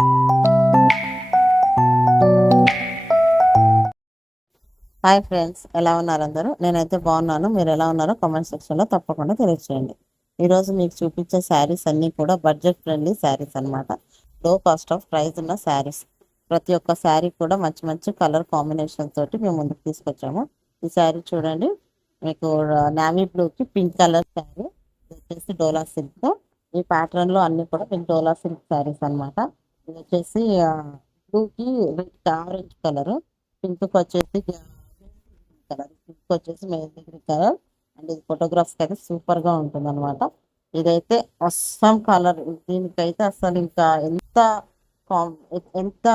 Hi friends, ఎలా ఉన్నారు అందరూ? నేనైతే బాగున్నాను. మీరు ఎలా ఉన్నారో కామెంట్ సెక్షన్లో తప్పకుండా తెలియజేయండి. ఈరోజు మీకు చూపించే శారీస్ అన్నీ కూడా బడ్జెట్ ఫ్రెండ్లీ శారీస్ అన్నమాట. లో కాస్ట్ ఆఫ్ ప్రైస్ ఉన్న శారీస్. ప్రతి ఒక్క శారీ కూడా మంచి మంచి కలర్ కాంబినేషన్ తోటి మేము ముందుకు తీసుకొచ్చాము. ఈ శారీ చూడండి, మీకు నావీ బ్లూకి పింక్ కలర్ శారీ. ఇది వచ్చేసి డోలా సిల్క్. ఈ ప్యాటర్న్ లో అన్ని కూడా మీకు డోలా సిల్క్ శారీస్ అన్నమాట. ఇది వచ్చేసి బ్లూకి రెడ్ ఆరెంజ్ కలర్, పింక్ వచ్చేసి కలర్, పింక్ వచ్చేసి మెహందీ కలర్. అండ్ ఇది ఫోటోగ్రాఫ్స్ అయితే సూపర్ గా ఉంటుంది అనమాట. ఇదైతే అస్సాం కలర్. దీనికైతే అసలు ఇంకా కాం- ఎంత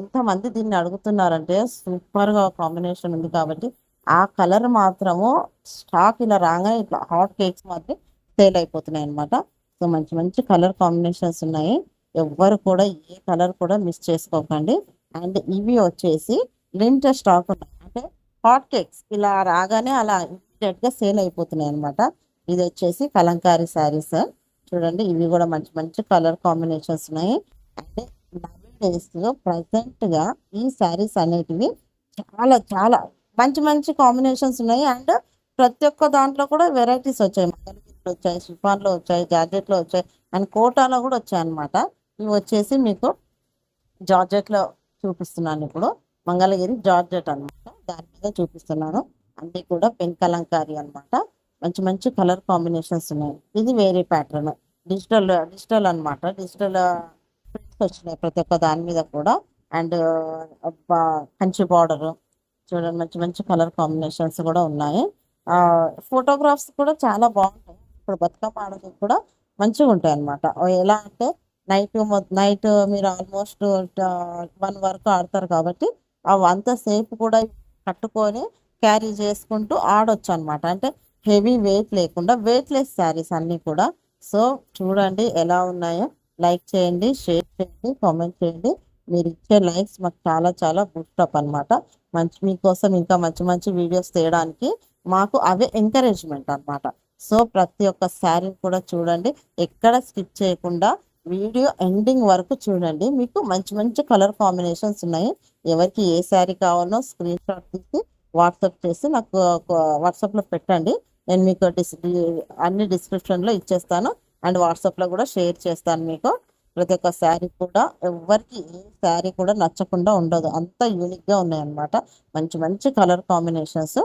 ఎంత మంది దీన్ని అడుగుతున్నారంటే సూపర్ గా కాంబినేషన్ ఉంది కాబట్టి ఆ కలర్ మాత్రము స్టాక్ ఇలా రాగానే ఇట్లా హాట్ కేక్స్ మాత్రం సేల్ అయిపోతున్నాయి అనమాట. సో మంచి మంచి కలర్ కాంబినేషన్స్ ఉన్నాయి. ఎవ్వరు కూడా ఏ కలర్ కూడా మిస్ చేసుకోకండి. అండ్ ఇవి వచ్చేసి లిమిటెడ్ స్టాక్ ఉన్నాయి. అంటే హాట్ కేక్స్ ఇలా రాగానే అలా ఇమీడియట్ గా సేల్ అయిపోతున్నాయి అనమాట. ఇది వచ్చేసి కలంకారీ శారీస్. చూడండి, ఇవి కూడా మంచి మంచి కలర్ కాంబినేషన్స్ ఉన్నాయి. అంటే డేస్ లో ప్రజెంట్ గా ఈ శారీస్ అనేటివి చాలా చాలా మంచి మంచి కాంబినేషన్స్ ఉన్నాయి. అండ్ ప్రతి ఒక్క దాంట్లో కూడా వెరైటీస్ వచ్చాయి. మంగళగిరిలో వచ్చాయి, షిఫాన్ లో వచ్చాయి, జార్జెట్ లో వచ్చాయి, అండ్ కోటాలో కూడా వచ్చాయి అనమాట. ఇవి వచ్చేసి మీకు జార్జెట్ లో చూపిస్తున్నాను ఇప్పుడు. మంగళగిరి జార్జెట్ అన్నమాట, దాని మీద చూపిస్తున్నాను. అన్ని కూడా పెన్ కలంకారీ అన్నమాట. మంచి మంచి కలర్ కాంబినేషన్స్ ఉన్నాయి. ఇది వేరే ప్యాటర్న్, డిజిటల్ డిజిటల్ అన్నమాట. డిజిటల్ ప్రింట్స్ వచ్చినాయి ప్రతి ఒక్క దాని మీద కూడా. అండ్ కంచి బార్డర్ చూడండి, మంచి మంచి కలర్ కాంబినేషన్స్ కూడా ఉన్నాయి. ఆ ఫోటోగ్రాఫ్స్ కూడా చాలా బాగుంటాయి. ఇప్పుడు బతుకమ్మ ఆడడం కూడా మంచిగా ఉంటాయి అన్నమాట. ఎలా అంటే నైట్ నైట్ మీరు ఆల్మోస్ట్ 1 వరకు ఆడతారు కాబట్టి అంతసేపు కూడా కట్టుకొని క్యారీ చేసుకుంటూ ఆడొచ్చు అనమాట. అంటే హెవీ వెయిట్ లేకుండా వెయిట్లెస్ శారీస్ అన్నీ కూడా. సో చూడండి ఎలా ఉన్నాయో. లైక్ చేయండి, షేర్ చేయండి, కామెంట్ చేయండి. మీరు ఇచ్చే లైక్స్ మాకు చాలా చాలా బూస్టప్ అనమాట. మీకోసం ఇంకా మంచి మంచి వీడియోస్ తీయడానికి మాకు అవే ఎంకరేజ్మెంట్ అన్నమాట. సో ప్రతి ఒక్క శారీ కూడా చూడండి, ఎక్కడ స్కిప్ చేయకుండా వీడియో ఎండింగ్ వరకు చూడండి. మీకు మంచి మంచి కలర్ కాంబినేషన్స్ ఉన్నాయి. ఎవరికి ఏ శారీ కావాలో స్క్రీన్ షాట్ తీసి వాట్సాప్ చేసి నాకు వాట్సాప్లో పెట్టండి. నేను మీకు అన్ని డిస్క్రిప్షన్లో ఇచ్చేస్తాను. అండ్ వాట్సాప్లో కూడా షేర్ చేస్తాను మీకు. ప్రతి ఒక్క శారీ కూడా ఎవరికి ఏ శారీ కూడా నచ్చకుండా ఉండదు, అంత యూనిక్గా ఉన్నాయన్నమాట. మంచి మంచి కలర్ కాంబినేషన్స్.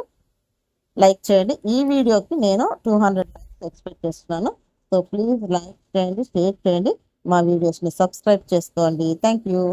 లైక్ చేయండి. ఈ వీడియోకి నేను 200 లైక్స్ ఎక్స్పెక్ట్ చేస్తున్నాను. సో ప్లీజ్ లైక్ చేయండి, షేర్ చేయండి, మా వీడియోస్ని సబ్స్క్రైబ్ చేసుకోండి. Thank you.